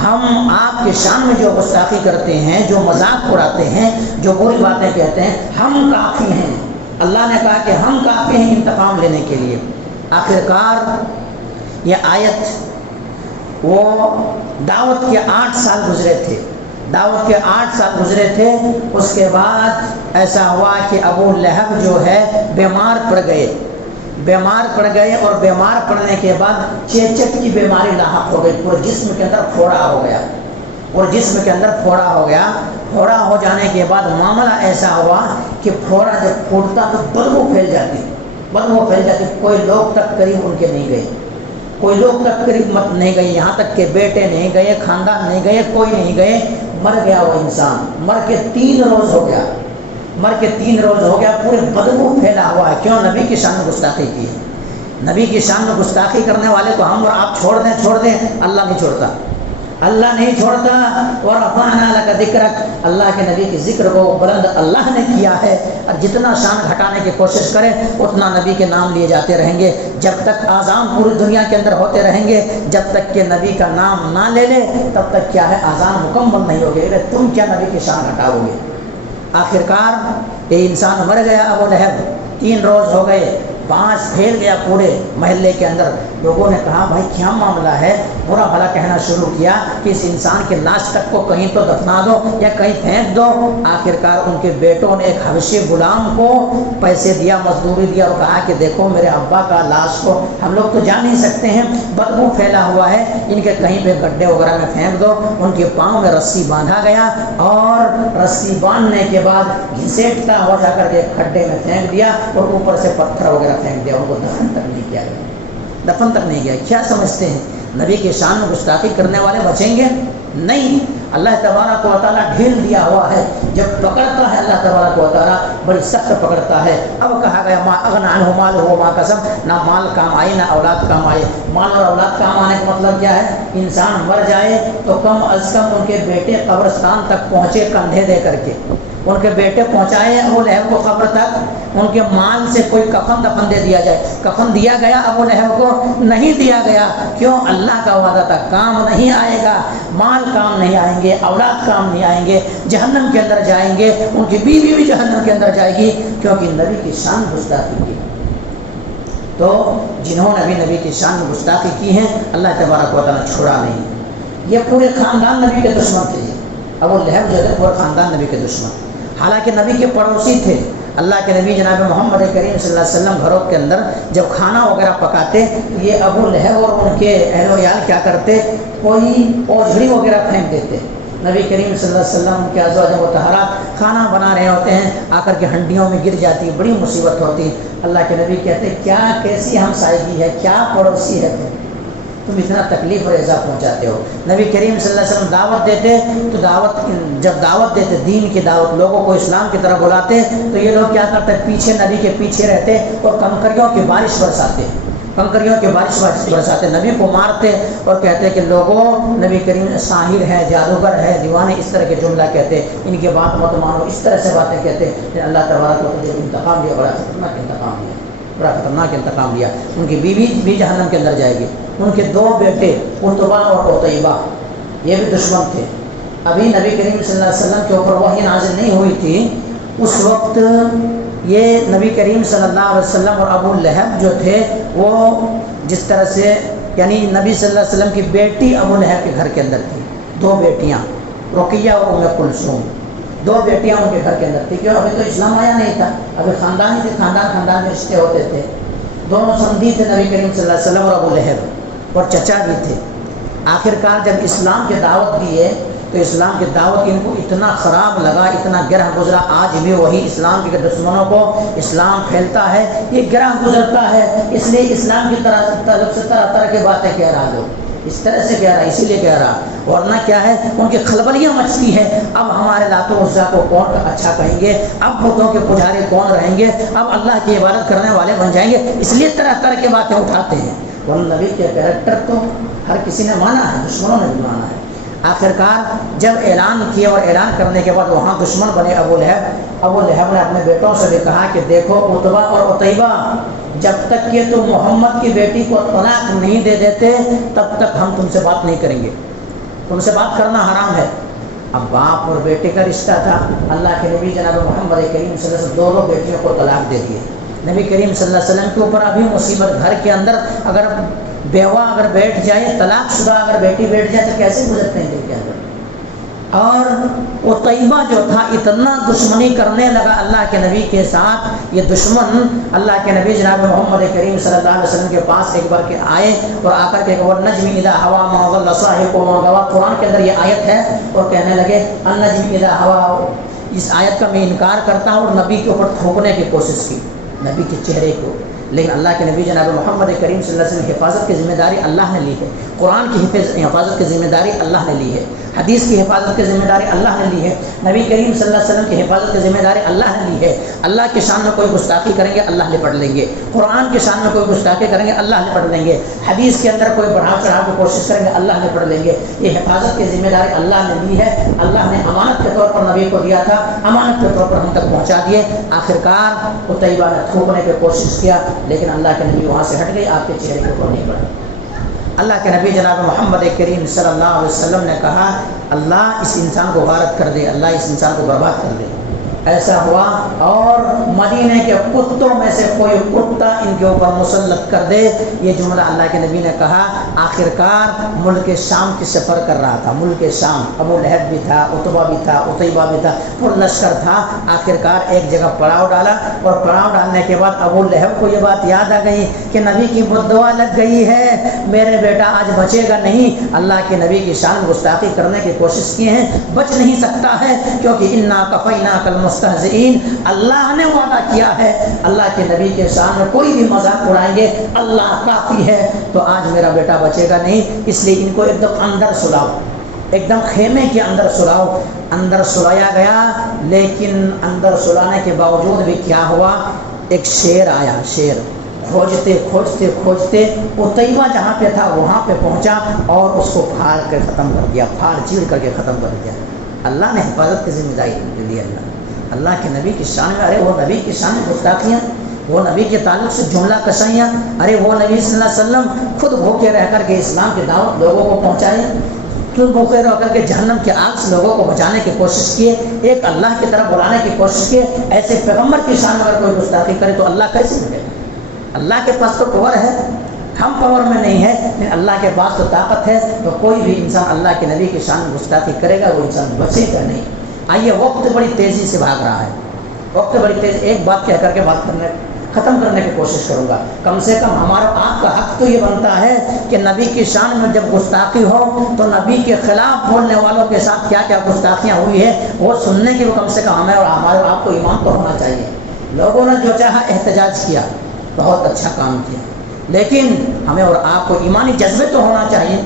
ہم آپ کے شان میں جو گستاخی کرتے ہیں، جو مذاق اڑاتے ہیں، جو بری باتیں کہتے ہیں، ہم کافی ہیں۔ اللہ نے کہا کہ ہم کافی ہیں انتقام لینے کے لیے۔ آخرکار یہ آیت، وہ دعوت کے 8 سال گزرے تھے، دعوت کے 8 سال گزرے تھے، اس کے بعد ایسا ہوا کہ ابو لہب جو ہے بیمار پڑ گئے، اور بیمار پڑنے کے بعد چیچک کی بیماری لاحق ہو گئی، پورے جسم کے اندر پھوڑا ہو گیا، پھوڑا ہو جانے کے بعد معاملہ ایسا ہوا کہ پھوڑا جب پھوٹتا تو بدبو پھیل جاتی، کوئی لوگ تک قریب ان کے نہیں گئے، یہاں تک کہ بیٹے نہیں گئے، خاندان نہیں گئے، کوئی نہیں گئے، مر گیا وہ انسان، مر کے 3 روز ہو گیا، پورے بدبو پھیلا ہوا ہے۔ کیوں؟ نبی کی شان میں گستاخی کی ہے۔ نبی کی شان میں گستاخی کرنے والے کو ہم اور آپ چھوڑ دیں، اللہ نہیں چھوڑتا، ورفعنا لک ذکرک، اللہ کے نبی کے ذکر کو بلند اللہ نے کیا ہے، اور جتنا شان گھٹانے کی کوشش کریں اتنا نبی کے نام لیے جاتے رہیں گے، جب تک اذان پوری دنیا کے اندر ہوتے رہیں گے، جب تک کہ نبی کا نام نہ لے لے تب تک کیا ہے، اذان مکمل نہیں ہوگی، تم کیا نبی کی شان گھٹاؤ گے۔ آخرکار یہ انسان مر گیا ابو لہب، 3 روز ہو گئے، بانس پھیل گیا پورے محلے کے اندر۔ لوگوں نے کہا بھائی کیا معاملہ ہے، برا بھلا کہنا شروع کیا کہ اس انسان کے لاش تک کو کہیں تو دفنا دو یا کہیں پھینک دو۔ آخرکار ان کے بیٹوں نے ایک حبشی غلام کو پیسے دیا، مزدوری دیا، اور کہا کہ دیکھو میرے ابا کا لاش کو ہم لوگ تو جا نہیں سکتے ہیں، بدبو پھیلا ہوا ہے، ان کے کہیں پہ گڈھے وغیرہ میں پھینک دو۔ ان کے پاؤں میں رسی باندھا گیا، اور رسی باندھنے کے بعد گھسیٹتا ہوا جا کر کے کھڈے میں پھینک دیا، اور اوپر سے پتھر وغیرہ پھینک دیا، ان کو دفن تک نہیں کیا گیا، دفن تک نہیں گیا۔ کیا سمجھتے ہیں نبی کے شان میں گستاخی کرنے والے بچیں گے؟ نہیں، اللہ تبارک و تعالیٰ ڈھیل دیا ہوا ہے، جب پکڑتا ہے اللہ تبارک و تعالیٰ بڑی سخت پکڑتا ہے۔ اب کہا گیا ما اغنی عنہ مالہ وما کسب، نہ مال کام آئے نہ اولاد کام آئے۔ مال اور اولاد کام آنے کا مطلب کیا ہے؟ انسان مر جائے تو کم از کم ان کے بیٹے قبرستان تک پہنچے کندھے دے کر کے، ان کے بیٹے پہنچائے ابو لہب کو قبر تک، ان کے مال سے کوئی کفن دفن دے دیا جائے۔ کفن دیا گیا ابو لہب کو؟ نہیں دیا گیا۔ کیوں؟ اللہ کا وعدہ تھا کام نہیں آئے گا، مال کام نہیں آئیں گے، اولاد کام نہیں آئیں گے، جہنم کے اندر جائیں گے، ان کی بیوی بھی جہنم کے اندر جائے گی، کیونکہ نبی کی شان گستاخی کی۔ تو جنہوں نے بھی نبی کی شان میں گستاخی کی ہے اللہ تبارک و تعالیٰ چھوڑا نہیں۔ یہ پورے خاندان نبی کے دشمن تھے، ابو لہب جو ہے پورے خاندان نبی کے دشمن، حالانکہ نبی کے پڑوسی تھے۔ اللہ کے نبی جناب محمد کریم صلی اللہ علیہ وسلم گھروں کے اندر جب کھانا وغیرہ پکاتے تو یہ ابو لہب اور ان کے اہل و عیال کیا کرتے؟ کوئی اوجھڑی وغیرہ پھینک دیتے۔ نبی کریم صلی اللہ علیہ وسلم کے ازواج مطہرات کھانا بنا رہے ہوتے ہیں، آ کر کے ہنڈیوں میں گر جاتی، بڑی مصیبت ہوتی۔ اللہ کے نبی کہتے کیا کیسی ہمسائیگی ہے، کیا پڑوسی ہے تم اتنا تکلیف اور ایذا پہنچاتے ہو۔ نبی کریم صلی اللہ علیہ وسلم دعوت دیتے تو جب دعوت دیتے دین کی دعوت، لوگوں کو اسلام کی طرف بلاتے تو یہ لوگ کیا کرتے؟ پیچھے نبی کے پیچھے رہتے اور کنکریوں کی بارش برساتے، نبی کو مارتے اور کہتے کہ لوگوں نبی کریم ساحر ہے، جادوگر ہے، دیوانے، اس طرح کے جملہ کہتے، ان کی بات مت مانو، اس طرح سے باتیں کہتے۔ اللہ تبارک و تعالیٰ انتقام لیا، بڑا خطرناک انتقام لیا۔ ان کی بیوی بھی جہنم کے اندر جائے گی، ان کے 2 بیٹے عتبہ اور عتیبہ یہ بھی دشمن تھے، ابھی نبی کریم صلی اللہ علیہ وسلم کے اوپر وحی نازل نہیں ہوئی تھی، اس وقت یہ نبی کریم صلی اللہ علیہ وسلم اور ابو لہب جو تھے وہ جس طرح سے یعنی نبی صلی اللہ علیہ وسلم کی بیٹی ابو لہب کے گھر کے اندر تھی، 2 بیٹیاں رقیہ اور ام کلثوم، 2 بیٹیاں ان کے گھر کے اندر تھی، کیوں ابھی تو اسلام آیا نہیں تھا، ابھی خاندان ہی تھے، خاندان میں رشتے ہوتے تھے، دونوں سمندی تھے نبی کریم صلی اللہ علیہ وسلم اور ابو لہب، اور چچا بھی تھے۔ آخر کار جب اسلام کی دعوت دی ہے تو اسلام کی دعوت ان کو اتنا خراب لگا، اتنا گرہ گزرا، آج بھی وہی اسلام کے دشمنوں کو اسلام پھیلتا ہے، یہ گرہ گزرتا ہے، اس لیے اسلام کی طرف سے طرح طرح کی باتیں کہہ رہا جو اس طرح سے کہہ رہا، اسی لیے کہہ رہا، ورنہ کیا ہے ان کی خلبلیاں مچتی ہے، اب ہمارے لات و عزا کو کون اچھا کہیں گے، اب بتوں کے پجاری کون رہیں گے، اب اللہ کی عبادت کرنے والے بن جائیں گے، اس لیے طرح طرح کی باتیں اٹھاتے ہیں، ورنہ نبی کے کریکٹر تو ہر کسی نے مانا ہے، دشمنوں نے بھی مانا ہے۔ آخر کار جب اعلان کیا اور اعلان کرنے کے بعد وہاں دشمن بنے ابو لہب نے اپنے بیٹوں سے بھی کہا کہ دیکھو عتبہ اور عتیبہ، جب تک کہ تم محمد کی بیٹی کو طلاق نہیں دے دیتے تب تک ہم تم سے بات نہیں کریں گے، تم سے بات کرنا حرام ہے۔ اب باپ اور بیٹے کا رشتہ تھا، اللہ کے نبی جناب محمد کریم صلی اللہ علیہ وسلم دونوں بیٹیوں کو طلاق دے دیے۔ نبی کریم صلی اللہ علیہ وسلم کے اوپر ابھی مصیبت، گھر کے اندر اگر بیوہ اگر بیٹھ جائے، طلاق شدہ اگر بیٹی بیٹھ جائے تو کیسے گزرتے ہیں دل کے اندر۔ اور وہ طیبہ جو تھا اتنا دشمنی کرنے لگا اللہ کے نبی کے ساتھ، یہ دشمن اللہ کے نبی جناب محمد کریم صلی اللہ علیہ وسلم کے پاس ایک بار کے آئے اور آ کر کے والنجم اذا ہوا ما ضل صاحبكم وما غوى، قرآن کے اندر یہ آیت ہے، اور کہنے لگے النجم اذا ہوا، اس آیت کا میں انکار کرتا ہوں، اور نبی کے اوپر تھوپنے کی کوشش کی، نبی کے چہرے کو، لیکن اللہ کے نبی جناب محمد کریم صلی اللہ علیہ وسلم کی حفاظت کی ذمہ داری اللہ نے لی ہے، قرآن کی حفاظت کی ذمہ داری اللہ نے لی ہے، حدیث کی حفاظت کی ذمہ داری اللہ نے لی ہے، نبی کریم صلی اللہ علیہ وسلم کی حفاظت کی ذمہ داری اللہ نے لی ہے۔ اللہ کے شان میں کوئی گستاخی کریں گے اللہ نپٹ لیں گے، قرآن کے شان میں کوئی گستاخی کریں گے اللہ نپٹ لیں گے، حدیث کے اندر کوئی بڑھا چڑھا کی کوشش کریں گے اللہ نپٹ لیں گے۔ یہ حفاظت کی ذمہ داری اللہ نے لی ہے، اللہ نے امانت کے طور پر نبی کو دیا تھا، امانت کے طور پر ہم تک پہنچا دیے۔ آخرکار عتیبہ نے تھوپنے کی کوشش کیا، لیکن اللہ کے نبی وہاں سے ہٹ گئی، آپ کے چہرے کے اوپر نہیں پڑا۔ اللہ کے نبی جناب محمد کریم صلی اللہ علیہ وسلم نے کہا اللہ اس انسان کو غارت کر دے، اللہ اس انسان کو برباد کر دے۔ ایسا ہوا اور مدینے کے کتوں میں سے کوئی کتا ان کے اوپر مسلط کر دے، یہ جملہ اللہ کے نبی نے کہا۔ آخرکار ملک شام کی سفر کر رہا تھا، ملک شام، ابو لہب بھی تھا، عتبہ بھی تھا، عتیبہ بھی تھا، پر لشکر تھا۔ آخرکار ایک جگہ پڑاؤ ڈالا، اور پڑاؤ ڈالنے کے بعد ابو لہب کو یہ بات یاد آ گئی کہ نبی کی بددعا لگ گئی ہے، میرے بیٹا آج بچے گا نہیں۔ اللہ کے نبی کی شان گستاخی کرنے کی کوشش کی ہے، بچ نہیں سکتا ہے، کیونکہ انا کفیناک المستہزئین، اللہ نے وعدہ کیا ہے اللہ کے نبی کے شان میں کوئی بھی مذاق اڑائیں گے اللہ کافی ہے، تو آج میرا بیٹا بچے گا نہیں۔ اس لیے ان کو ایک دم اندر سلاؤ، ایک دم خیمے کے اندر سلاؤ۔ اندر سلایا گیا، لیکن اندر سلانے کے باوجود بھی کیا ہوا، ایک شیر آیا، شیر کھوجتے کھوجتے کھوجتے عتیبہ جہاں پہ تھا وہاں پہ پہنچا اور اس کو پھاڑ کر ختم کر دیا، پھاڑ چیڑ کر کے ختم کر دیا۔ اللہ نے حفاظت کی ذمہ داری دی، اللہ کے نبی کی شان میں، ارے وہ نبی کی شان میں گستاخیاں، وہ نبی کے تعلق سے جملہ کشیاں، ارے وہ نبی صلی اللہ علیہ وسلم خود بھوکے رہ کر کے اسلام کی دعوت لوگوں کو پہنچائے، خود بھوکے رہ کر کے جہنم کے آگ سے لوگوں کو بچانے کی کوشش کیے، ایک اللہ کی طرف بلانے کی کوشش کیے۔ ایسے پیغمبر کی شان میں اگر کوئی گستاخی کرے تو اللہ کیسے ملے؟ اللہ کے پاس تو پاور ہے، ہم پاور میں نہیں ہے، لیکن اللہ کے پاس تو طاقت ہے، تو کوئی بھی انسان اللہ کے نبی کی شان میں گستاخی کرے گا وہ انسان بچے گا نہیں۔ آئیے، وقت بڑی تیزی سے بھاگ رہا ہے، وقت بڑی تیزی، ایک بات کہہ کر کے بات ختم کرنے کی کوشش کروں گا۔ کم سے کم ہمارا آپ کا حق تو یہ بنتا ہے کہ نبی کی شان میں جب گستاخی ہو تو نبی کے خلاف بولنے والوں کے ساتھ کیا کیا گستاخیاں ہوئی ہے وہ سننے کی، وہ کم سے کم ہمیں اور ہمارے آپ کو ایمان تو ہونا چاہیے۔ لوگوں نے جو چاہا احتجاج کیا، بہت اچھا کام کیا، لیکن ہمیں اور آپ کو ایمانی جذبے تو ہونا چاہیے۔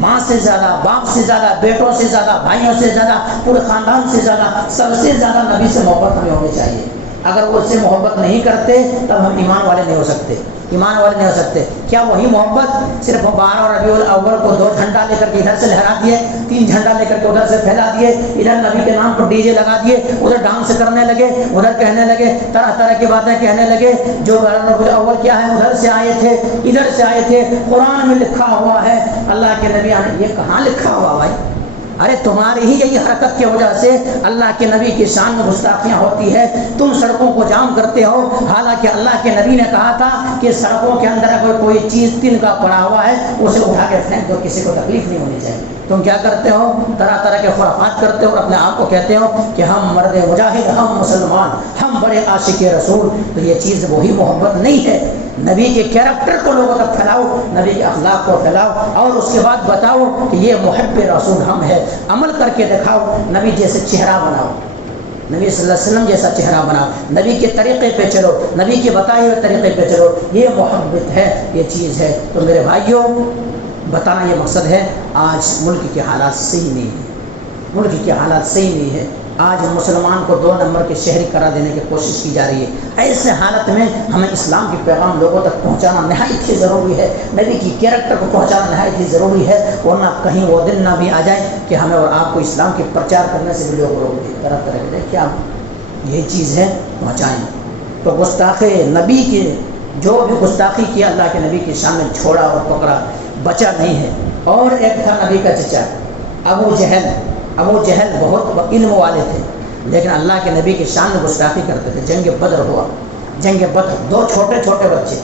ماں سے زیادہ، باپ سے زیادہ، بیٹوں سے زیادہ، بھائیوں سے زیادہ، پورے خاندان سے زیادہ، سب سے زیادہ نبی سے محبت ہمیں ہونی چاہیے۔ اگر وہ اس سے محبت نہیں کرتے تب ہم ایمان والے نہیں ہو سکتے، ایمان والے نہیں ہو سکتے۔ کیا وہی محبت صرف 12 ربیع الاول کو 2 جھنڈا لے کر کے ادھر سے لہرا دیے، 3 جھنڈا لے کر کے ادھر سے پھیلا دیے، ادھر نبی کے نام پر ڈی جے لگا دیے، ادھر ڈانس کرنے لگے، ادھر کہنے لگے طرح طرح کی باتیں کہنے لگے، جو ربیع الاول کیا ہے ادھر سے آئے تھے، ادھر سے آئے تھے، قرآن میں لکھا ہوا ہے اللہ کے نبی، یہ کہاں لکھا ہوا بھائی؟ ارے تمہاری ہی یہی حرکت کی وجہ سے اللہ کے نبی کی شان میں گستاخیاں ہوتی ہے، تم سڑکوں کو جام کرتے ہو، حالانکہ اللہ کے نبی نے کہا تھا کہ سڑکوں کے اندر اگر کوئی چیز تن کا پڑا ہوا ہے اسے اٹھا کے پھینک دو، کسی کو تکلیف نہیں ہونی چاہیے۔ تم کیا کرتے ہو؟ طرح طرح کے خرافات کرتے ہو اور اپنے آپ کو کہتے ہو کہ ہم مرد مجاہد، ہم مسلمان، ہم بڑے عاشق رسول۔ تو یہ چیز وہی محبت نہیں ہے۔ نبی کے کیریکٹر کو لوگوں تک پھیلاؤ، نبی کے اخلاق کو پھیلاؤ، اور اس کے بعد بتاؤ کہ یہ محب رسول ہم ہے، عمل کر کے دکھاؤ، نبی جیسے چہرہ بناؤ، نبی صلی اللہ علیہ وسلم جیسا چہرہ بناؤ، نبی کے طریقے پہ چلو، نبی کے بتائے ہوئے طریقے پہ چلو، یہ محبت ہے، یہ چیز ہے۔ تو میرے بھائیوں، بتانا یہ مقصد ہے، آج ملک کے حالات صحیح نہیں ہے، ملک کے حالات صحیح نہیں ہے۔ آج مسلمان کو 2 نمبر کے شہری قرار دینے کی کوشش کی جا رہی ہے۔ ایسے حالت میں ہمیں اسلام کی پیغام لوگوں تک پہنچانا نہایت ہی ضروری ہے، نبی کی کیریکٹر کو پہنچانا نہایت ہی ضروری ہے، ورنہ کہیں وہ دن نہ بھی آ جائے کہ ہمیں اور آپ کو اسلام کے پرچار کرنے سے بھی لوگ روک دیں، طرح طرح کے کیا یہ چیز ہے پہنچائیں۔ تو گستاخ نبی کے جو بھی گستاخی کیا اللہ کے نبی کی شان میں چھوڑا اور پکڑا، بچا نہیں ہے۔ اور ایک تھا نبی کا چچا ابو جہل۔ ابو جہل بہت علم والے تھے، لیکن اللہ کے نبی کی شان میں گستاخی کرتے تھے۔ جنگ بدر ہوا، جنگ بدر، 2 چھوٹے چھوٹے بچے۔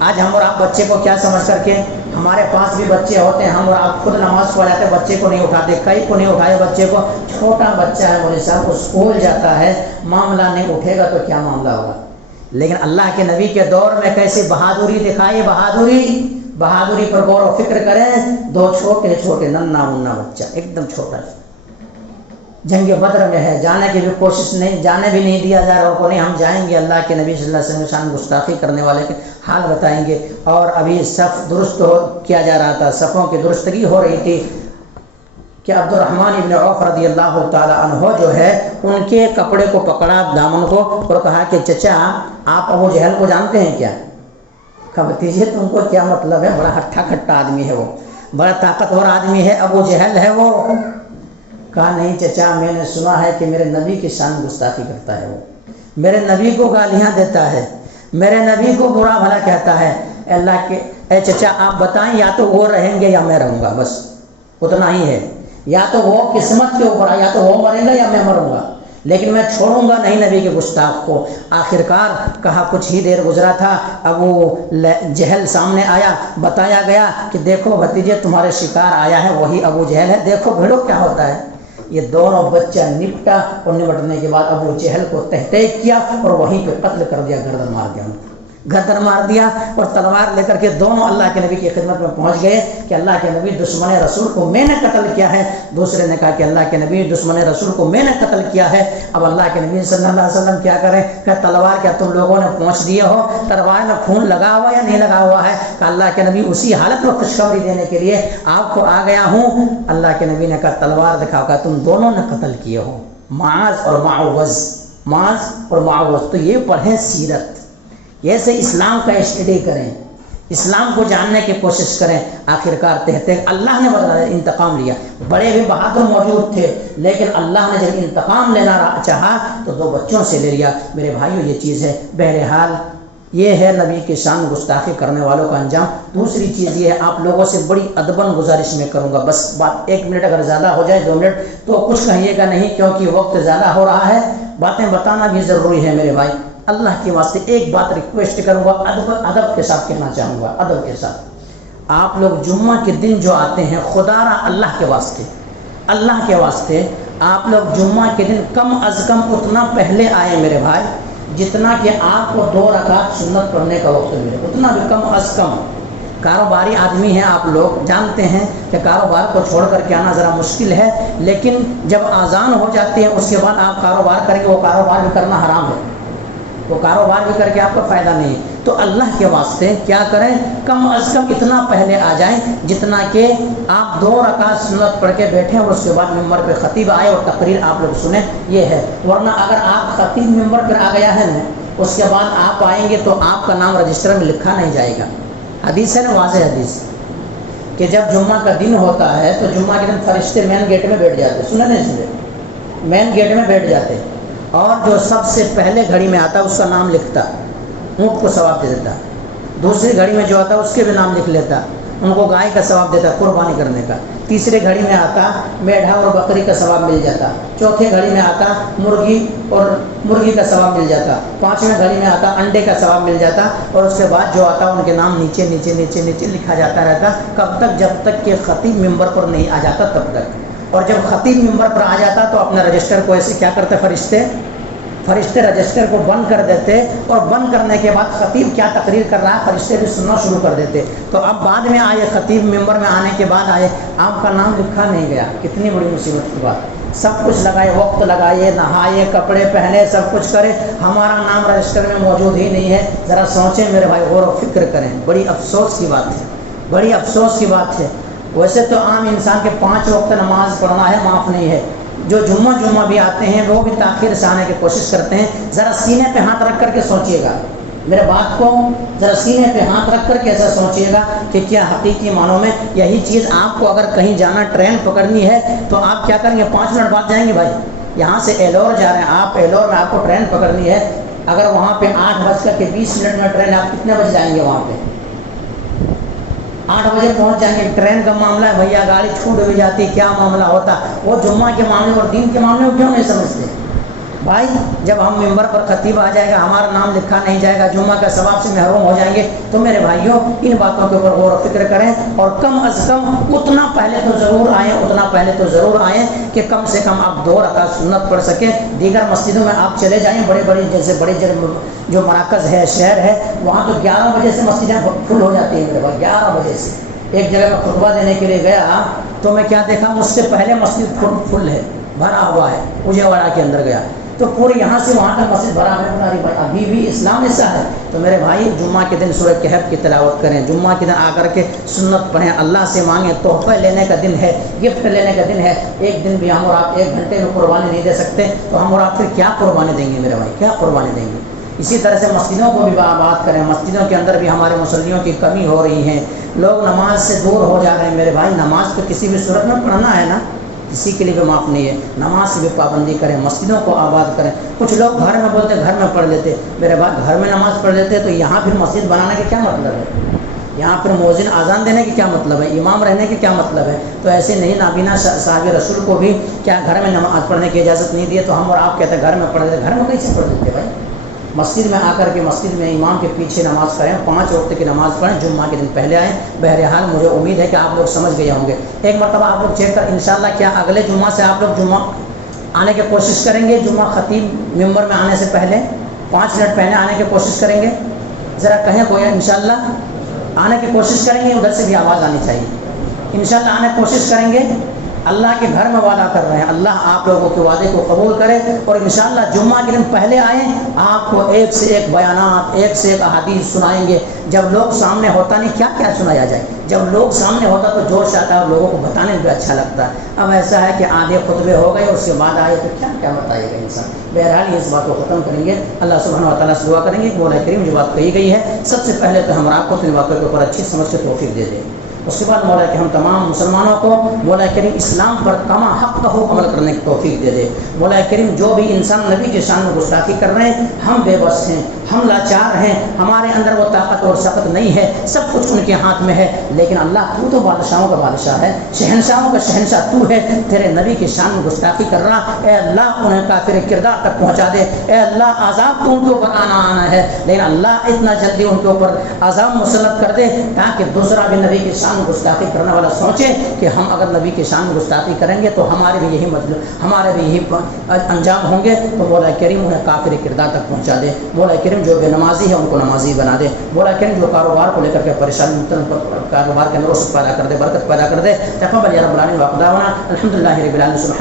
آج ہم اور آپ بچے کو کیا سمجھ کر کے، ہمارے پاس بھی بچے ہوتے ہیں، ہم اور آپ خود نماز پڑھاتے، بچے کو نہیں اٹھاتے، کئی کو نہیں اٹھائے بچے کو، چھوٹا بچہ ہے مولوی صاحب، وہ اسکول جاتا ہے، معاملہ نہیں اٹھے گا تو کیا معاملہ ہوگا۔ لیکن اللہ کے نبی کے دور میں کیسی بہادری دکھائی، بہادری پر غور و فکر کریں۔ 2 چھوٹے چھوٹے ننھا منا بچہ، ایک دم چھوٹا، جنگ بدر میں ہے، جانے کی بھی کوشش نہیں، جانے بھی نہیں دیا جا رہا کو، نہیں ہم جائیں گے، اللہ کے نبی صلی اللہ علیہ وسلم شان گستاخی کرنے والے کے حال بتائیں گے۔ اور ابھی صف درست کیا جا رہا تھا، صفوں کی درستگی ہو رہی تھی کہ عبد الرحمن ابن عوف رضی اللہ تعالی عنہ جو ہے، ان کے کپڑے کو پکڑا، دامن کو، اور کہا کہ چچا آپ ابو جہل کو جانتے ہیں کیا؟ کہا بھتیجے تم کو کیا مطلب ہے، بڑا ہٹھا کھٹا آدمی ہے وہ، بڑا طاقتور آدمی ہے، ابو جہل ہے وہ۔ کہا نہیں چچا، میں نے سنا ہے کہ میرے نبی کی شان گستاخی کرتا ہے، وہ میرے نبی کو گالیاں دیتا ہے، میرے نبی کو برا بھلا کہتا ہے۔ اللہ کے اے چچا آپ بتائیں، یا تو وہ رہیں گے یا میں رہوں گا، بس اتنا ہی ہے، یا تو وہ قسمت کے اوپر، یا تو وہ مریں گا یا میں مروں گا، لیکن میں چھوڑوں گا نہیں نبی کے گستاخ کو۔ آخرکار کہا کچھ ہی دیر گزرا تھا، ابو جہل سامنے آیا، بتایا گیا کہ دیکھو بھتیجے تمہارے شکار آیا ہے، وہی ابو جہل ہے، دیکھو بھیڑو کیا ہوتا ہے۔ یہ دونوں بچہ نپٹا، اور نپٹنے کے بعد ابو جہل کو تحقیق کیا اور وہیں پہ قتل کر دیا، گردن مار دیا، گردن مار دیا، اور تلوار لے کر کے دونوں اللہ کے نبی کی خدمت میں پہنچ گئے کہ اللہ کے نبی دشمن رسول کو میں نے قتل کیا ہے۔ دوسرے نے کہا کہ اللہ کے نبی دشمن رسول کو میں نے قتل کیا ہے۔ اب اللہ کے نبی صلی اللہ علیہ وسلم کیا کریں کہ تلوار کیا تم لوگوں نے پہنچ دیے ہو، تلوار میں خون لگا ہوا یا نہیں لگا ہوا ہے؟ کہ اللہ کے نبی اسی حالت میں خوشخبری دینے کے لیے آپ کو آ گیا ہوں۔ اللہ کے نبی نے کہا تلوار دکھاؤ، کہا تم دونوں نے قتل کیے ہو، معاذ اور معوذ، معاذ اور معوذ۔ تو یہ پڑھیں سیرت، ایسے اسلام کا اسٹڈی کریں، اسلام کو جاننے کی کوشش کریں۔ آخرکار تحقیق اللہ نے انتقام لیا، بڑے بھی بہادر موجود تھے، لیکن اللہ نے جب انتقام لینا چاہا تو 2 بچوں سے لے لیا۔ میرے بھائیوں یہ چیز ہے۔ بہرحال یہ ہے نبی کی شان گستاخی کرنے والوں کا انجام۔ دوسری چیز یہ ہے، آپ لوگوں سے بڑی ادباً گزارش میں کروں گا، بس بات 1 منٹ اگر زیادہ ہو جائے 2 منٹ تو کچھ کہیے گا نہیں، کیونکہ وقت زیادہ ہو رہا ہے، باتیں بتانا بھی ضروری ہے۔ میرے بھائی اللہ کے واسطے ایک بات ریکویسٹ کروں گا، ادب کے ساتھ کہنا چاہوں گا، ادب کے ساتھ۔ آپ لوگ جمعہ کے دن جو آتے ہیں، خدا را اللہ کے واسطے، اللہ کے واسطے آپ لوگ جمعہ کے دن کم از کم اتنا پہلے آئے میرے بھائی، جتنا کہ آپ کو 2 رکعت سنت پڑھنے کا وقت ملے، اتنا بھی کم از کم۔ کاروباری آدمی ہیں آپ لوگ، جانتے ہیں کہ کاروبار کو چھوڑ کر کے آنا ذرا مشکل ہے، لیکن جب اذان ہو جاتی ہے اس کے بعد آپ کاروبار کریں گے، وہ کاروبار بھی کرنا حرام ہے، وہ کاروبار بھی کر کے آپ کا فائدہ نہیں ہے۔ تو اللہ کے واسطے کیا کریں، کم از کم اتنا پہلے آ جائیں جتنا کہ آپ 2 رکعت سنت پڑھ کے بیٹھیں اور اس کے بعد ممبر پہ خطیب آئے اور تقریر آپ لوگ سنیں، یہ ہے۔ ورنہ اگر آپ خطیب ممبر پر آ گیا ہے نا، اس کے بعد آپ آئیں گے تو آپ کا نام رجسٹر میں لکھا نہیں جائے گا۔ حدیث ہے نا، واضح حدیث، کہ جب جمعہ کا دن ہوتا ہے تو جمعہ کے دن فرشتے مین گیٹ میں بیٹھ جاتے، سنے نہیں سنے، مین گیٹ میں بیٹھ جاتے، اور جو سب سے پہلے گھڑی میں آتا اس کا نام لکھتا، اونٹ کو ثواب دے دیتا، دوسری گھڑی میں جو آتا اس کے بھی نام لکھ لیتا، ان کو گائے کا ثواب دیتا قربانی کرنے کا، تیسرے گھڑی میں آتا میڈھا اور بکری کا ثواب مل جاتا، چوتھے گھڑی میں آتا مرغی کا ثواب مل جاتا، پانچویں گھڑی میں آتا انڈے کا ثواب مل جاتا، اور اس کے بعد جو آتا ان کے نام نیچے نیچے نیچے نیچے لکھا جاتا رہتا، کب تک؟ جب تک کہ خطیب ممبر پر نہیں آ جاتا تب تک۔ اور جب خطیب ممبر پر آ جاتا تو اپنا رجسٹر کو ایسے کیا کرتے فرشتے رجسٹر کو بند کر دیتے، اور بند کرنے کے بعد خطیب کیا تقریر کر رہا ہے فرشتے بھی سننا شروع کر دیتے۔ تو اب بعد میں آئے خطیب ممبر میں آنے کے بعد آئے، آپ کا نام لکھا نہیں گیا، کتنی بڑی مصیبت کی بات۔ سب کچھ لگائے، وقت لگائے، نہائے، کپڑے پہنے، سب کچھ کرے، ہمارا نام رجسٹر میں موجود ہی نہیں ہے۔ ذرا سوچیں میرے بھائی، غور و فکر کریں، بڑی افسوس کی بات ہے، بڑی افسوس کی بات ہے۔ ویسے تو عام انسان کے 5 وقت نماز پڑھنا ہے، معاف نہیں ہے۔ جو جمعہ بھی آتے ہیں وہ بھی تاخیر سے آنے کی کوشش کرتے ہیں۔ ذرا سینے پہ ہاتھ رکھ کر کے سوچئے گا، میرے بات کو ذرا سینے پہ ہاتھ رکھ کر کے ایسا سوچئے گا کہ کیا حقیقی معنوں میں یہی چیز آپ کو اگر کہیں جانا، ٹرین پکڑنی ہے تو آپ کیا کریں گے؟ 5 منٹ بعد جائیں گے بھائی، یہاں سے ایلور جا رہے ہیں آپ، ایلور میں آپ کو ٹرین پکڑنی ہے، اگر وہاں پہ 8:20 میں ٹرین، آپ کتنے بجے جائیں گے وہاں پہ؟ 8 بجے پہنچ جائیں گے۔ ٹرین کا معاملہ ہے بھیا، گاڑی چھوٹ بھی جاتی، کیا معاملہ ہوتا، وہ جمعہ کے معاملے اور دین کے معاملے کو کیوں نہیں سمجھتے بھائی؟ جب ہم ممبر پر خطیب آ جائے گا، ہمارا نام لکھا نہیں جائے گا، جمعہ کا ثواب سے محروم ہو جائیں گے، تو میرے بھائیوں ان باتوں کے اوپر غور و فکر کریں، اور کم از کم اتنا پہلے تو ضرور آئیں کہ کم سے کم آپ 2 رکعت سنت پڑھ سکیں۔ دیگر مسجدوں میں آپ چلے جائیں، جیسے بڑے جو مراکز ہے، شہر ہے، وہاں تو 11 بجے سے مسجدیں فل ہو جاتی ہیں میرے بھائی، 11 بجے سے۔ ایک جگہ میں خطبہ دینے کے لیے گیا تو میں کیا دیکھا، مجھ سے پہلے مسجد فل ہے، بھرا ہوا ہے، اجے واڑہ کے اندر گیا تو پورے یہاں سے وہاں تک مسجد بھرا ہے۔ بھائی ابھی بھی اسلام ایسا ہے؟ تو میرے بھائی جمعہ کے دن سورہ کہف کی تلاوت کریں، جمعہ کے دن آ کر کے سنت پڑھیں، اللہ سے مانگیں، تحفہ لینے کا دن ہے، گفٹ لینے کا دن ہے۔ ایک دن بھی ہم اور آپ 1 گھنٹے میں قربانی نہیں دے سکتے تو ہم اور آپ پھر کیا قربانی دیں گے میرے بھائی، کیا قربانی دیں گے؟ اسی طرح سے مسجدوں کو بھی بات کریں، مسجدوں کے اندر بھی ہمارے مصلیوں کی کمی ہو رہی ہے، لوگ نماز سے دور ہو جا رہے ہیں میرے بھائی۔ نماز تو کسی بھی صورت میں پڑھنا ہے نا، کسی کے لیے بھی معاف نہیں ہے، نماز سے بھی پابندی کریں، مسجدوں کو آباد کریں۔ کچھ لوگ گھر میں بولتے گھر میں پڑھ لیتے، میرے بھائی گھر میں نماز پڑھ لیتے تو یہاں پھر مسجد بنانے کا کیا مطلب ہے؟ یہاں پھر مؤذن اذان دینے کی کیا مطلب ہے؟ امام رہنے کی کیا مطلب ہے؟ تو ایسے نہیں، نابینا صحابہ رسول کو بھی کیا گھر میں نماز پڑھنے کی اجازت نہیں دی ہے، تو ہم اور آپ کہتے ہیں گھر میں پڑھ لیتے، گھر میں کیسے پڑھ لیتے بھائی؟ مسجد میں آ کر کے مسجد میں امام کے پیچھے نماز پڑھیں، 5 وقت کی نماز پڑھیں، جمعہ کے دن پہلے آئیں۔ بہرحال مجھے امید ہے کہ آپ لوگ سمجھ گئے ہوں گے۔ ایک مرتبہ آپ لوگ چیک کر انشاءاللہ، کیا اگلے جمعہ سے آپ لوگ جمعہ آنے کی کوشش کریں گے؟ جمعہ خطیب ممبر میں آنے سے پہلے 5 منٹ پہلے آنے کی کوشش کریں گے؟ ذرا کہیں کوئی انشاءاللہ آنے کی کوشش کریں گے، ادھر سے بھی آواز آنی چاہیے، انشاءاللہ آنے کی کوشش کریں گے۔ اللہ کے گھر میں وعدہ کر رہے ہیں، اللہ آپ لوگوں کے وعدے کو قبول کرے، اور انشاءاللہ جمعہ کے دن پہلے آئیں، آپ کو ایک سے ایک بیانات، ایک سے ایک احادیث سنائیں گے۔ جب لوگ سامنے ہوتا نہیں، کیا کیا سنایا جائے، جب لوگ سامنے ہوتا تو جوش آتا ہے اور لوگوں کو بتانے میں بھی اچھا لگتا ہے۔ اب ایسا ہے کہ آدھے خطبے ہو گئے اور اس کے بعد آئے تو کیا کیا بتائے گا انسان۔ بہرحال یہ اس بات کو ختم کریں گے، اللہ سبحانہ و تعالیٰ سے دعا کریں گے کہ مولا کریم جو بات کہی گئی ہے، سب سے پہلے تو ہم آپ کو ان باتوں کے اوپر اچھی سمجھ کے توفیق دے دیں۔ اس کے بعد مولا کہ ہم تمام مسلمانوں کو مولا کریم اسلام پر کما حق کا عمل کرنے کی توفیق دے دے۔ مولا کریم جو بھی انسان نبی کے شان میں گستاخی کر رہے ہیں، ہم بے بس ہیں، ہم لاچار ہیں، ہمارے اندر وہ طاقت اور سخت نہیں ہے، سب کچھ ان کے ہاتھ میں ہے، لیکن اللہ تو بادشاہوں کا بادشاہ ہے، شہنشاہوں کا شہنشاہ تو ہے، تیرے نبی کے شان میں گستاخی کر رہا، اے اللہ انہیں کافر کردار تک پہنچا دے، اے اللہ عذاب تو ان کے اوپر آنا ہے، لیکن اللہ اتنا جلدی ان کے اوپر عذاب مسلط کر دے تاکہ دوسرا بھی نبی کے شان میں گستاخی کرنے والا سوچے کہ ہم اگر نبی کے شان میں گستاخی کریں گے تو ہمارے بھی یہی انجام ہوں گے۔ تو مولا کریم انہیں کافر کردار تک پہنچا دے۔ مولا کریم جو بے نمازی ہے ان کو نمازی بنا دے۔ مولا کریم جو کاروبار کو لے کر کے پریشانی، کاروبار کے اندر وسعت پیدا کر دے، برکت پیدا کر دے۔ تقبل یا رب العالمین، واقع دعوانا الحمدللہ رب العالمین۔